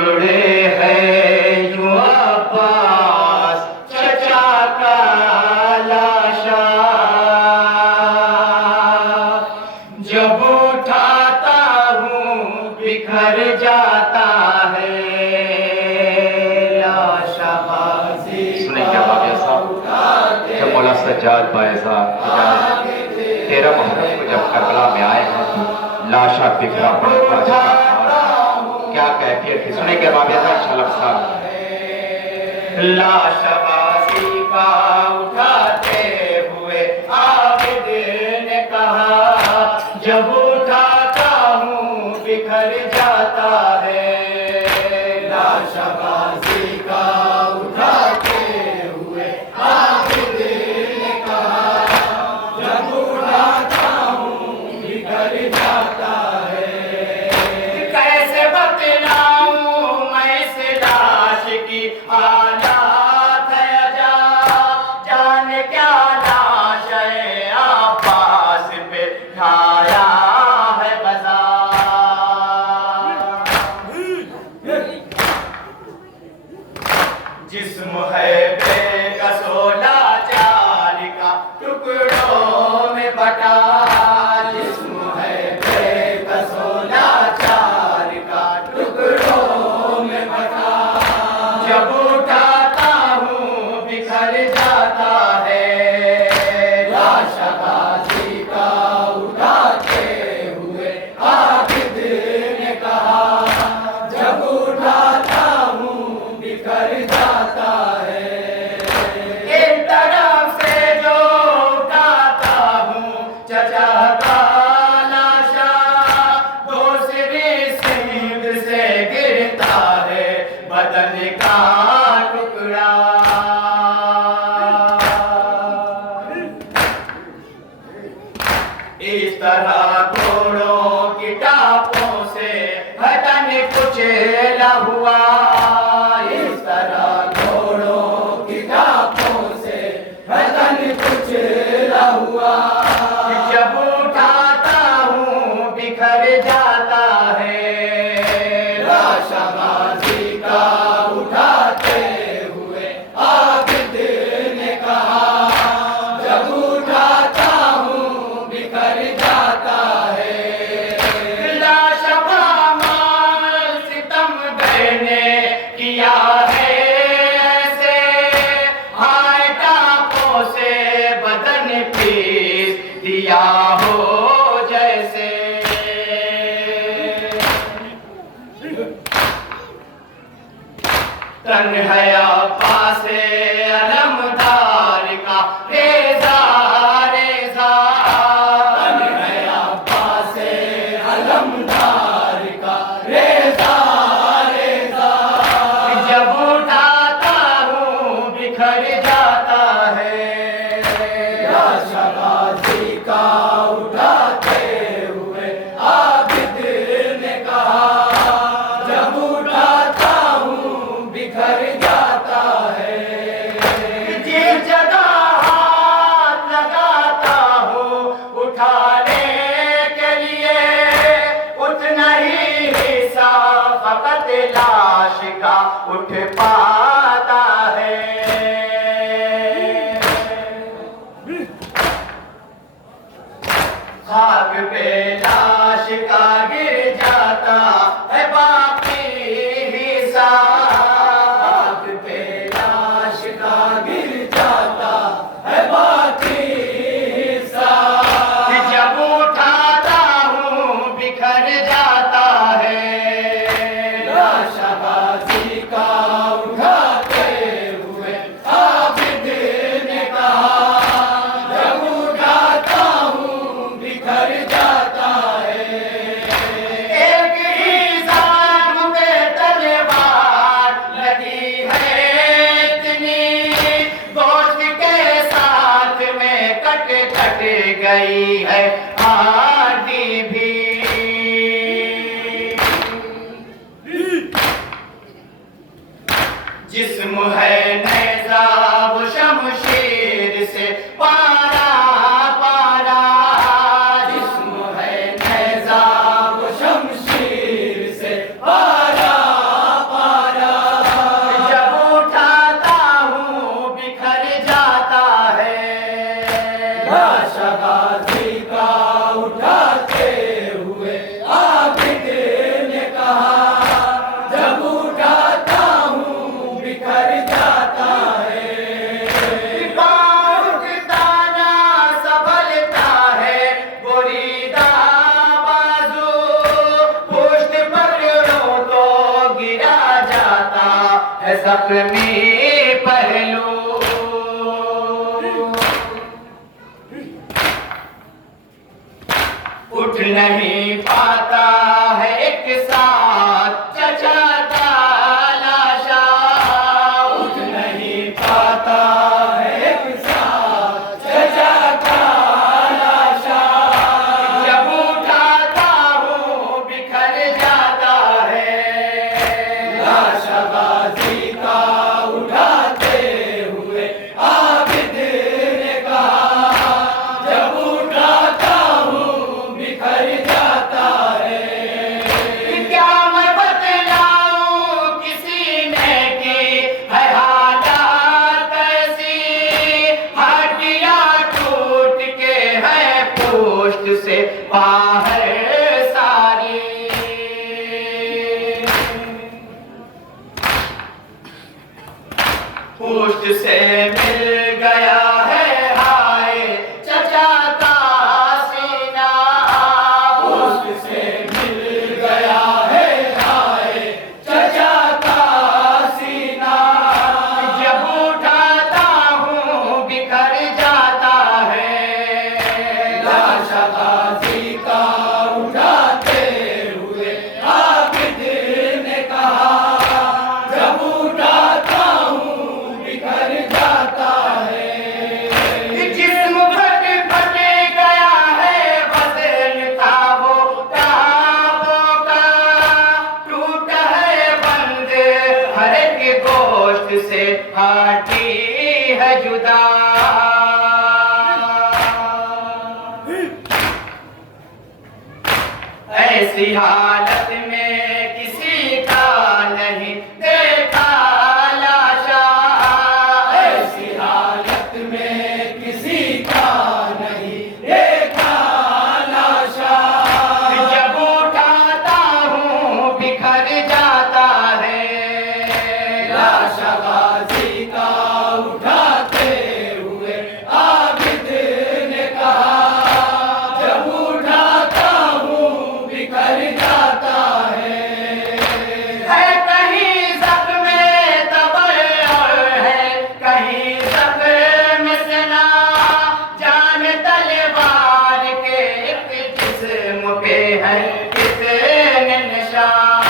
टुकड़े हैं यूं अब्बास चचा का लाशा, जब उठाता हूँ बिखर जाता है लाशा। सुने क्या बात साहब, जब मौला सज्जाद बायसा तेरा मोहर्रम को जब करबला में आए हैं तो लाशा बिखरा पड़ा था, क्या कैफियत थी? सुने क्या बात साहब। लाशबाजी का उठाते हुए आबिद ने कहा, जब उठाता हूँ बिखर जाता है। लाशबाजी का उठाते हुए आबिद ने कहा, जब उठाता हूँ बिखर जाता है। कैसे बतलाऊं मैं इस लाश की हालात है अजा, जाने क्या लाश है आपास पे ठाया है बजा। जिस्म है बेकसोला चार का टुकड़ों में बटा, जिस्म है बेकसोला चार का टुकड़ों में बटा, जब उठाता हूँ बिखर जाता है। लाशबाजी का उठाते हुए आबिद ने कहा, जब उठाता हूँ बिखर जाता है। एक तरफ से जो उठाता हूँ चचा का लाशा, दूसरी सीध से गिरता है बदन का टुकड़ा। इस तरह घोड़ों की टापों से बदन कुचला हुआ, इस तरह घोड़ों की टापों से बदन कुचला हुआ, जब उठाता हूँ बिखर जाता है। लाशबाजी का उठाते हुए आबिद ने कहा, जब उठाता हूँ बिखर जाता है। लाशबामाल सितमगर ने किया है ऐसे, हाय टापों से बदन पीस दिया हो जैसे। तन है अब्बास अलमदार का रेजा रेजा, तन है अब्बास अलमदार का रेजा रेजा, जब उठाता हूँ बिखर जाता है। लाशबाजी का उठाते हुए आबिद ने कहा, जब उठाता हूँ बिखर जाता है। जिस जगह हाथ लगाता हूँ उठाने के लिए, उतना ही हिस्सा फकत लाश का उठ पाता है। खाक पे लाश का गिर जाता है बाकी हिस्सा, खाक पे लाश का गिर जाता है बाकी हिस्सा, जब उठाता हूँ बिखर जाता है। लाशबाजी का उठाते हुए आबिद ने कहा, जब उठाता हूँ बिखर जाता है। एक ही जान पे तलवार लगी है इतनी, गोश्त के साथ में कट कट गई है हड्डी भी। जिस्म है नेज़ा वो शमशीर से पारा पारा, जिस्म है नेज़ा वो शमशीर से पारा पारा, है जख्मी पहलू। उठ नहीं पाता है एक साथ चचा का लाशा। उठ नहीं पाता है एक साथ चचा का लाशा। जब उठाता हूँ बिखर जाता है लाशा गाजी का। उठाते हुए आबिद ने कहा, जब उठाता हूँ बिखर जाता है। क्या मैं बतलाऊं किसी ने की है हालात ऐसी। हड्डियां टूट के है पोस्ट से बाहर सारी। पोस्ट से मिल गया है हाय चचा का सीना। पोस्ट से मिल गया है हाय चचा का सीना। जब उठाता हूँ बिखर जाता है लाशा गाजी का। उठाते हुए आबिद ने कहा, जब उठाता हूँ बिखर जाता है। जिस्म फट फट गया है वज़न था वो ख्वाबों का। टूटा है बंद हर एक गोश्त से हड्डी है जुदा। ऐसी हालत में किसी का नहीं देखा लाशा। ऐसी हालत में किसी का नहीं देखा लाशा। जब उठाता हूँ बिखर जाता है लाशा गाजी का। उठाते हुए आबिद ने कहा, जब उठाता हूँ बिखर जाता है। कहीं ज़ख्म तबर और है कहीं ज़ख्म सना। जान तलवार के एक जिस्म पे है कितने निशान।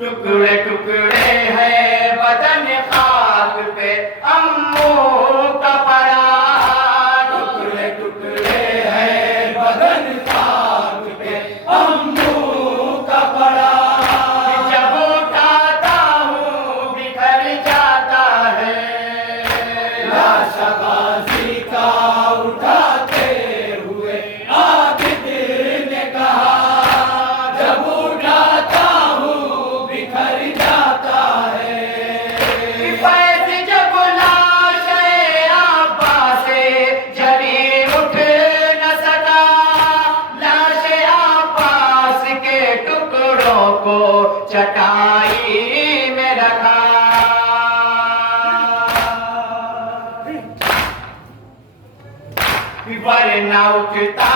टुकड़े टुकड़े है बदन खाक पे अम्मू का पड़ा। टुकड़े टुकड़े है बदन खाक पे अम्मू का पड़ा। जब उठाता हूँ बिखर जाता है लाशा गाजी का। उठाते हुए आबिद ने कहा, जब उठाता हूँ बिखर जाता है। फैज़ जब लाश-ए अब्बास से जली उठ न सका। लाश-ए अब्बास के टुकड़ों को चटाई में रखा। वरना उठता